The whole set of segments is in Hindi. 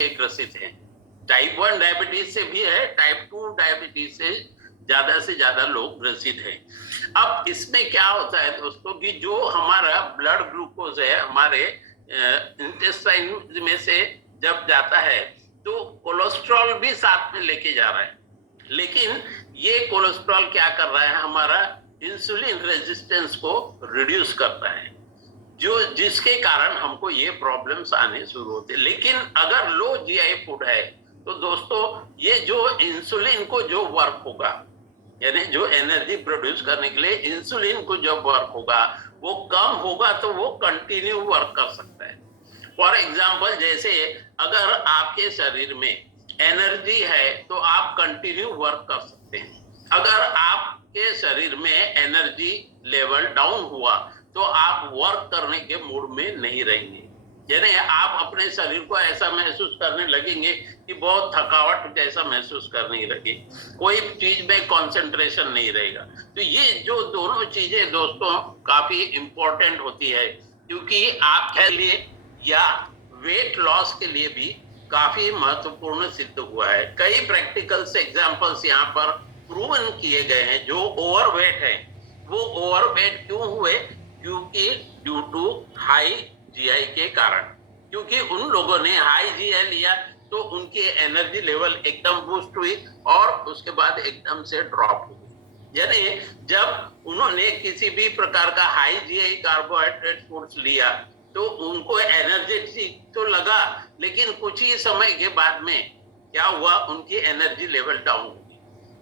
ग्रसित है। टाइप 1 डायबिटीज से भी है, टाइप 2 डायबिटीज से ज्यादा लोग ग्रसित है। अब इसमें क्या होता है दोस्तों कि जो हमारा ब्लड ग्लूकोज है हमारे इंटेस्टाइन में से जब जाता है तो कोलेस्ट्रॉल भी साथ में लेके जा रहा है, लेकिन ये कोलेस्ट्रॉल क्या कर रहा है, हमारा इंसुलिन रेजिस्टेंस को रिड्यूस करता है, जो जिसके कारण हमको ये प्रॉब्लम्स आने शुरू होते हैं। लेकिन अगर लो जीआई फूड है तो दोस्तों ये जो इंसुलिन को जो वर्क होगा, यानी जो एनर्जी प्रोड्यूस करने के लिए इंसुलिन को जो वर्क होगा वो कम होगा तो वो कंटिन्यू वर्क कर सकता है। फॉर एग्जाम्पल, जैसे अगर आपके शरीर में एनर्जी है तो आप कंटिन्यू वर्क कर सकते हैं। अगर आपके शरीर में एनर्जी लेवल डाउन हुआ तो आप वर्क करने के मूड में नहीं रहेंगे, यानी आप अपने शरीर को ऐसा महसूस करने लगेंगे कि बहुत थकावट जैसा महसूस करने लगे, कोई चीज में कंसंट्रेशन नहीं रहेगा। तो ये जो दोनों चीजें दोस्तों काफी इंपॉर्टेंट होती है, क्योंकि आपके लिए या वेट लॉस के लिए भी काफी महत्वपूर्ण सिद्ध हुआ है। कई प्रैक्टिकल्स एग्जांपल्स यहाँ पर प्रूवन किए गए हैं। जो ओवरवेट है वो ओवरवेट क्यों हुए, क्योंकि ड्यू टू हाई जीआई के कारण, क्योंकि उन लोगों ने हाई जीआई लिया तो उनकी एनर्जी लेवल एकदम बूस्ट हुई और उसके बाद एकदम से ड्रॉप हुई। यानी जब उन्होंने किसी भी प्रकार का हाई जीआई कार्बोहाइड्रेट फूड्स लिया तो उनको एनर्जेटिक तो लगा, लेकिन कुछ ही समय के बाद में क्या हुआ, उनकी एनर्जी लेवल डाउन हुई,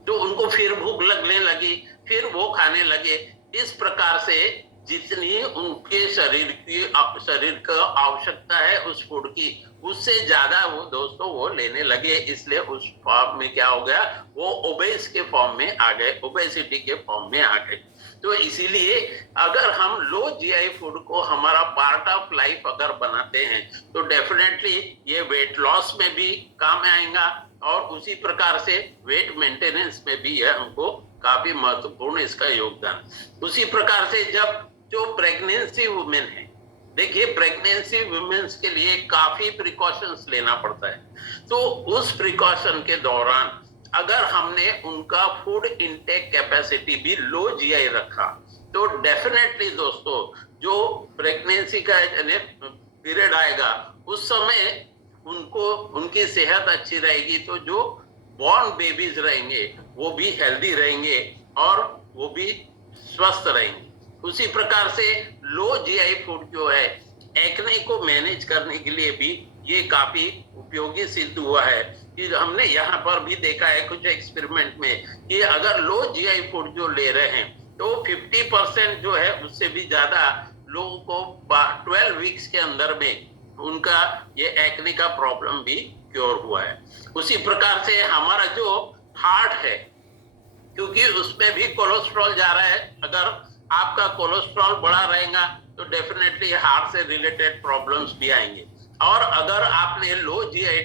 तो उनको फिर भूख लगने लगी, फिर वो खाने लगे। इस प्रकार से जितनी उनके शरीर का आवश्यकता है उस फूड की, उससे ज्यादा वो दोस्तों वो लेने लगे, इसलिए उस फॉर्म में क्या हो गया, वो ओबेस के फॉर्म में आ गए, ओबेसिटी के फॉर्म में आ गए। तो इसीलिए अगर हम लो जीआई फूड को हमारा पार्ट ऑफ लाइफ अगर बनाते हैं तो डेफिनेटली ये वेट लॉस में भी काम आएगा और उसी प्रकार से वेट मेंटेनेंस में भी यह हमको काफी महत्वपूर्ण इसका योगदान। उसी प्रकार से जब जो प्रेगनेंसी वुमेन है, देखिए प्रेगनेंसी वुमेन्स के लिए काफी प्रिकॉशंस लेना पड़ता है, तो उस प्रिकॉशन के दौरान अगर हमने उनका फूड इनटेक कैपेसिटी भी लो जीआई रखा तो डेफिनेटली दोस्तों जो प्रेगनेंसी का पीरियड आएगा उस समय उनको उनकी सेहत अच्छी रहेगी, तो जो बॉर्न बेबीज रहेंगे वो भी हेल्दी रहेंगे और वो भी स्वस्थ रहेंगे। उसी प्रकार से लो जीआई फूड जो है एक्ने को मैनेज करने के लिए भी ये काफी उपयोगी सिद्ध हुआ है। कि हमने यहाँ पर भी देखा है कुछ एक्सपेरिमेंट में कि अगर लो जीआई फूड जो ले रहे हैं तो 50% जो है उससे भी ज्यादा लोगों को 12 वीक्स के अंदर में उनका ये एक्ने का प्रॉब्लम भी क्योर हुआ है। उसी प्रकार से हमारा जो हार्ट है, क्योंकि उसमें भी कोलेस्ट्रॉल जा रहा है, अगर आपका कोलेस्ट्रॉल बढ़ा रहेगा तो डेफिनेटली हार्ट से रिलेटेड प्रॉब्लम्स भी आएंगे। और अगर आपने लो जीआई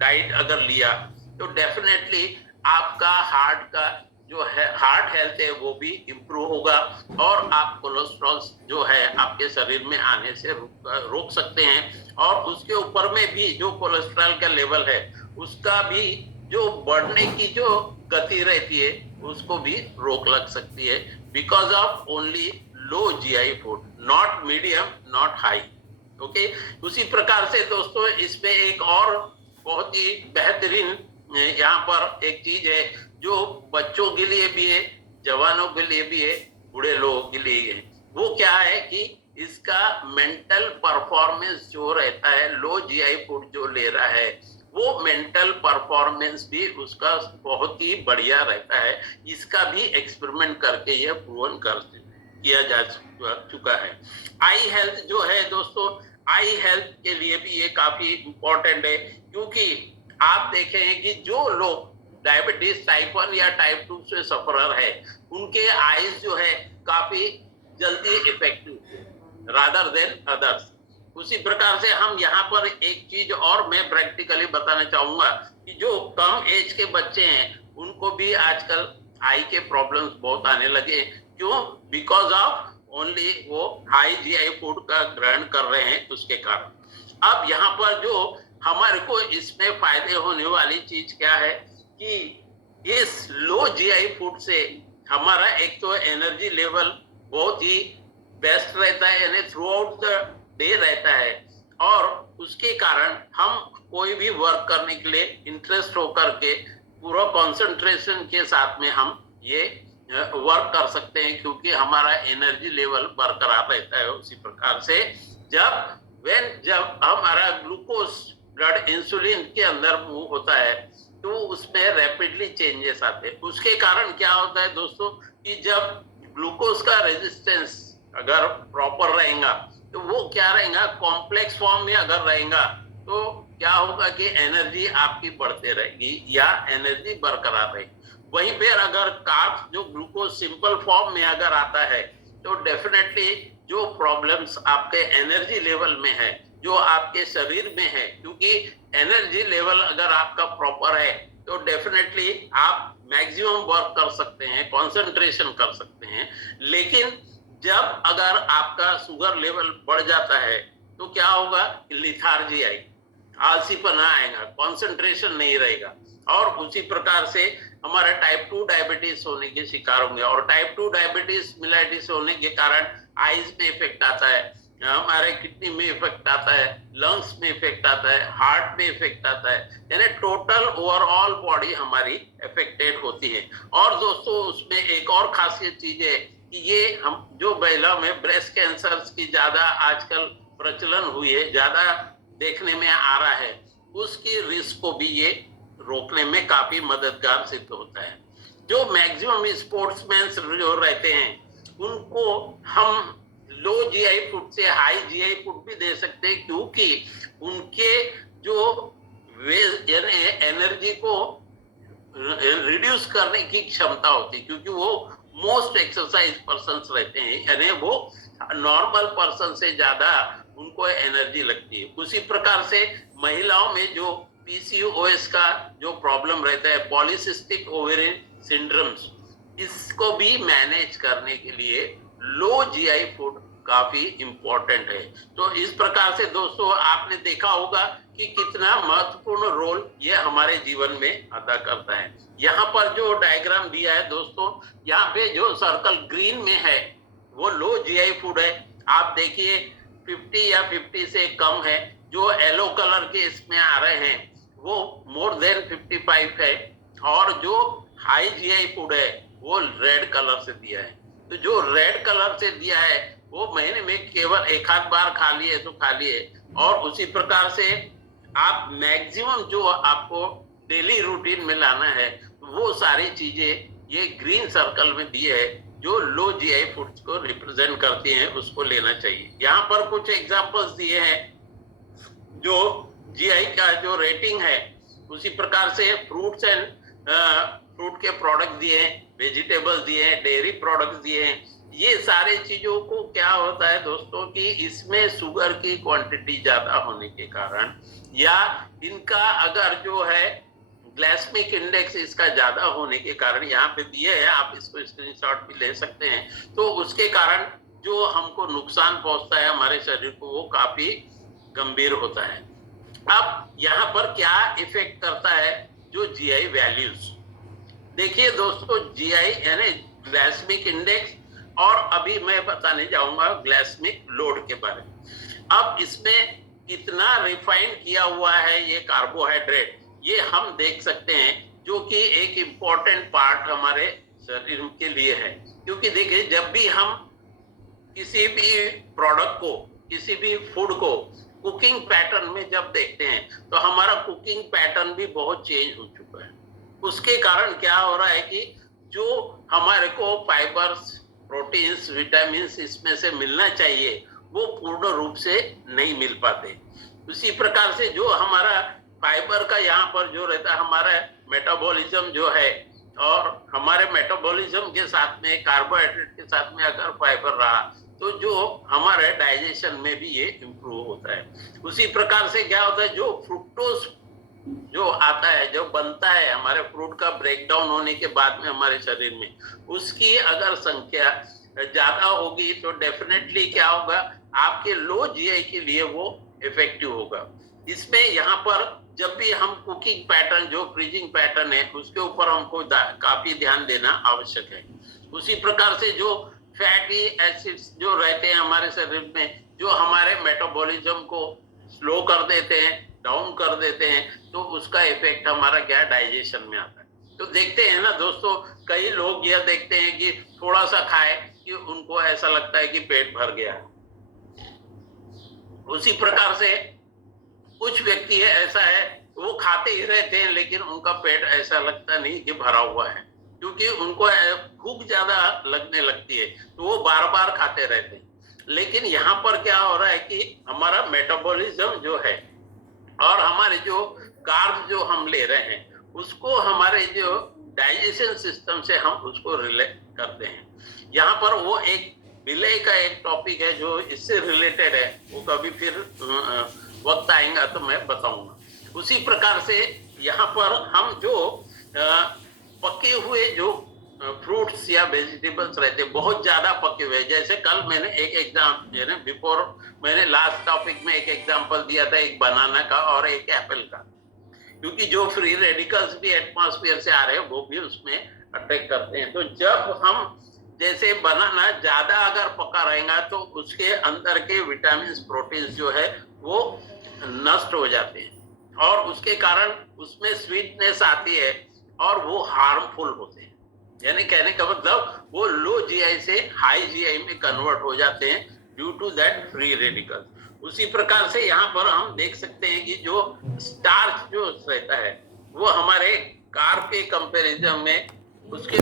डाइट अगर लिया तो डेफिनेटली आपका हार्ट का जो है हार्ट हेल्थ है वो भी इम्प्रूव होगा और आप कोलेस्ट्रॉल जो है आपके शरीर में आने से रोक सकते हैं। और उसके ऊपर में भी जो कोलेस्ट्रॉल का लेवल है उसका भी जो बढ़ने की जो गति रहती है उसको भी रोक लग सकती है, because of only low GI food, not medium not high. Okay, उसी प्रकार से दोस्तों इसमें एक और बहुत ही बेहतरीन यहाँ पर एक चीज है जो बच्चों के लिए भी है, जवानों के लिए भी है, बूढ़े लोगों के लिए है। वो क्या है कि इसका मेंटल परफॉर्मेंस जो रहता है, लो जीआई फूड जो ले रहा है वो मेंटल परफॉर्मेंस भी उसका बहुत ही बढ़िया रहता है। इसका भी एक्सपेरिमेंट करके यह प्रूवन किया जा चुका है। आई हेल्थ जो है दोस्तों, आई हेल्थ के लिए भी ये काफी इंपॉर्टेंट है, क्योंकि आप देखें कि जो लोग डायबिटीज टाइप 1 या टाइप 2 से सफरर है उनके आईज जो है काफी जल्दी इफेक्टिव रादर देन अदर्स। उसी प्रकार से हम यहाँ पर एक चीज और मैं प्रैक्टिकली बताना चाहूंगा कि जो कम एज के बच्चे हैं उनको भी आजकल आई के प्रॉब्लम्स बहुत आने लगे। क्यों? बिकॉज ऑफ ओनली वो हाई जीआई फूड का ग्रहण कर रहे हैं उसके कारण। अब यहाँ पर जो हमारे को इसमें फायदे होने वाली चीज क्या है कि इस लो जीआई फूड से हमारा एक तो एनर्जी लेवल बहुत ही बेस्ट रहता है, यानी थ्रू आउट द डे रहता है, और उसके कारण हम कोई भी वर्क करने के लिए इंटरेस्ट होकर के पूरा कंसंट्रेशन के साथ में हम ये वर्क कर सकते हैं, क्योंकि हमारा एनर्जी लेवल बरकरार रहता है। उसी प्रकार से जब हमारा ग्लूकोज ब्लड इंसुलिन के अंदर मूव होता है तो उसमें रैपिडली चेंजेस आते हैं। उसके कारण क्या होता है दोस्तों कि जब ग्लूकोज का रेजिस्टेंस अगर प्रॉपर रहेगा तो वो क्या रहेगा, कॉम्प्लेक्स फॉर्म में अगर रहेगा तो क्या होगा कि एनर्जी आपकी बढ़ते रहेगी या एनर्जी बरकरार रहेगी। वहीं पर अगर कार्ब जो ग्लूकोज सिंपल फॉर्म में अगर आता है तो डेफिनेटली जो प्रॉब्लम्स आपके एनर्जी लेवल में है, जो आपके शरीर में है, क्योंकि एनर्जी लेवल अगर आपका प्रॉपर है तो डेफिनेटली आप मैक्सिमम वर्क कर सकते हैं, कंसंट्रेशन कर सकते हैं। लेकिन जब अगर आपका शुगर लेवल बढ़ जाता है तो क्या होगा, लिथार्जी आएगी, आलसीपना आएगा, कंसंट्रेशन नहीं रहेगा, और उसी प्रकार से हमारा टाइप 2 डायबिटीज होने के शिकार होंगे। और टाइप 2 डायबिटीज मिलाइटिस होने के कारण आईज में इफेक्ट आता है, हमारे किडनी में इफेक्ट आता है, लंग्स में इफेक्ट आता है, हार्ट में इफेक्ट आता है, यानी टोटल ओवरऑल बॉडी हमारी इफेक्टेड होती है। और दोस्तों उसमें एक और खासियत चीज है कि ये हम जो महिला में ब्रेस्ट कैंसर की ज्यादा आजकल प्रचलन हुई है, ज्यादा देखने में आ रहा है, उसकी रिस्क को भी ये रोकने में काफी मददगार सिद्ध होता है। जो मैक्सिमम स्पोर्ट्समैन जो रहते हैं उनको हम लो जीआई फूड से हाई जीआई फूड भी दे सकते हैं, क्योंकि उनके जो एनर्जी को रिड्यूस करने की क्षमता होती है, क्योंकि वो मोस्ट एक्सरसाइज पर्सन रहते हैं, यानी वो नॉर्मल पर्सन से ज्यादा उनको एनर्जी लगती है। उसी प्रकार से महिलाओं में जो पीसीओएस का जो प्रॉब्लम रहता है, पॉलीसिस्टिक ओवेरियन सिंड्रोम्स, इसको भी मैनेज करने के लिए लो जीआई फूड काफी इंपॉर्टेंट है। तो इस प्रकार से दोस्तों आपने देखा होगा कि कितना महत्वपूर्ण रोल ये हमारे जीवन में अदा करता है। यहाँ पर जो डायग्राम दिया है दोस्तों, यहाँ पे जो सर्कल ग्रीन में है वो लो जीआई फूड है। आप देखिए 50 या 50 से कम है। जो येलो कलर के इसमें आ रहे हैं वो मोर देन 55 है, और जो हाई जीआई फूड है वो रेड कलर से दिया है। तो जो रेड कलर से दिया है वो महीने में केवल एक आध बार खा लिए तो खा लिए, और उसी प्रकार से आप मैक्सिमम जो आपको डेली रूटीन में लाना है वो सारी चीजें ये ग्रीन सर्कल में दिए है, जो लो जीआई फूड्स को रिप्रेजेंट करती हैं, उसको लेना चाहिए। यहाँ पर कुछ एग्जांपल्स दिए हैं जो जीआई का जो रेटिंग है, उसी प्रकार से फ्रूट्स एंड फ्रूट के प्रोडक्ट दिए हैं, वेजिटेबल्स दिए हैं, डेयरी प्रोडक्ट्स दिए हैं। ये सारे चीजों को क्या होता है दोस्तों कि इसमें शुगर की क्वांटिटी ज्यादा होने के कारण, या इनका अगर जो है ग्लाइसेमिक इंडेक्स इसका ज्यादा होने के कारण, यहाँ पे दिए हैं, आप इसको स्क्रीनशॉट भी ले सकते हैं, तो उसके कारण जो हमको नुकसान पहुंचता है हमारे शरीर को वो काफी गंभीर होता है। अब यहाँ पर क्या इफेक्ट करता है जो जीआई वैल्यूज, देखिए दोस्तों, जीआई यानी ग्लाइसेमिक इंडेक्स, और अभी मैं बताने जाऊंगा ग्लाइसेमिक लोड के बारे में। अब इसमें कितना रिफाइन किया हुआ है ये कार्बोहाइड्रेट, ये हम देख सकते हैं, जो कि एक इम्पोर्टेंट पार्ट हमारे शरीर के लिए है। क्योंकि देखिए जब भी हम किसी भी प्रोडक्ट को, किसी भी फूड को कुकिंग पैटर्न में जब देखते हैं तो हमारा कुकिंग पैटर्न भी बहुत चेंज हो चुका है। उसके कारण क्या हो रहा है कि जो हमारे को फाइबर्स, प्रोटीन्स, विटामिन्स इसमें से मिलना चाहिए वो पूर्ण रूप से नहीं मिल पाते। उसी प्रकार से जो हमारा फाइबर का यहाँ पर जो रहता है, हमारा मेटाबॉलिज्म जो है, और हमारे मेटाबॉलिज्म के साथ में कार्बोहाइड्रेट के साथ में अगर फाइबर रहा तो जो हमारे डाइजेशन में भी ये इम्प्रूव होता है। उसी प्रकार से क्या होता है, जो फ्रुक्टोज जो आता है, जो बनता है हमारे फ्रूट का ब्रेकडाउन होने के बाद में हमारे शरीर में, उसकी अगर संख्या ज्यादा होगी तो डेफिनेटली क्या होगा, आपके लो जीआई के लिए वो इफेक्टिव होगा। इसमें यहाँ पर जब भी हम कुकिंग पैटर्न, जो फ्रीजिंग पैटर्न है, उसके ऊपर हमको काफी ध्यान देना आवश्यक है। उसी प्रकार से जो फैटी एसिड्स जो रहते हैं हमारे शरीर में, जो हमारे मेटाबॉलिज्म को स्लो कर देते हैं, डाउन कर देते हैं, तो उसका इफेक्ट हमारा क्या डाइजेशन में आता है। तो देखते हैं ना दोस्तों, कई लोग यह देखते हैं कि थोड़ा सा खाए कि उनको ऐसा लगता है कि पेट भर गया है। उसी प्रकार से कुछ व्यक्ति है ऐसा है, वो खाते ही रहते हैं लेकिन उनका पेट ऐसा लगता नहीं कि भरा हुआ है, क्योंकि उनको भूख ज्यादा लगने लगती है, तो वो बार बार खाते रहते हैं। लेकिन यहाँ पर क्या हो रहा है कि हमारा मेटाबॉलिज्म जो है और हमारे जो कार्ब जो हम ले रहे हैं, उसको हमारे जो डाइजेशन सिस्टम से हम उसको रिलेट करते हैं। यहाँ पर वो एक विलय का एक टॉपिक है जो इससे रिलेटेड है, वो कभी फिर वक्त आएगा तो मैं बताऊंगा। उसी प्रकार से यहाँ पर हम जो पके हुए जो फ्रूट्स या वेजिटेबल्स रहते हैं, बहुत ज्यादा पके हुए, जैसे कल मैंने एक एग्जाम बिफोर मैंने लास्ट टॉपिक में एक एग्जांपल दिया था, एक बनाना का और एक एप्पल का, क्योंकि जो फ्री रेडिकल्स भी एटमॉस्फेयर से आ रहे हैं वो भी उसमें अटैक करते हैं। तो जब हम जैसे बनाना ज्यादा अगर पका रहेगा तो उसके अंदर के विटामिन प्रोटीन जो है वो नष्ट हो जाते हैं और उसके कारण उसमें स्वीटनेस आती है और वो हार्मफुल होते हैं। यानी कहने का मतलब वो लो जीआई से हाई जीआई में कन्वर्ट हो जाते हैं due to that free radical. उसी प्रकार से यहाँ पर हम देख सकते हैं कि जो स्टार्च जो रहता है वो हमारे कार्ब के कंपैरिजन में उसके